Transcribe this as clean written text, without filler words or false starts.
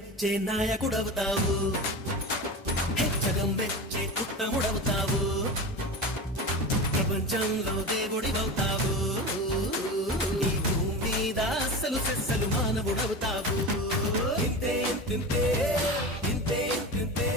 మెచ్చే నాయకుడవుతావు, జగం మెచ్చే ఉత్తముడవుతావు, ప్రపంచంలో దేవుడివవుతావు, ఈ భూమి మీద అస్సలు సెస్సలు మానవుడవుతావు. ఇంతే ఇంతే ఇంతే ఇంతే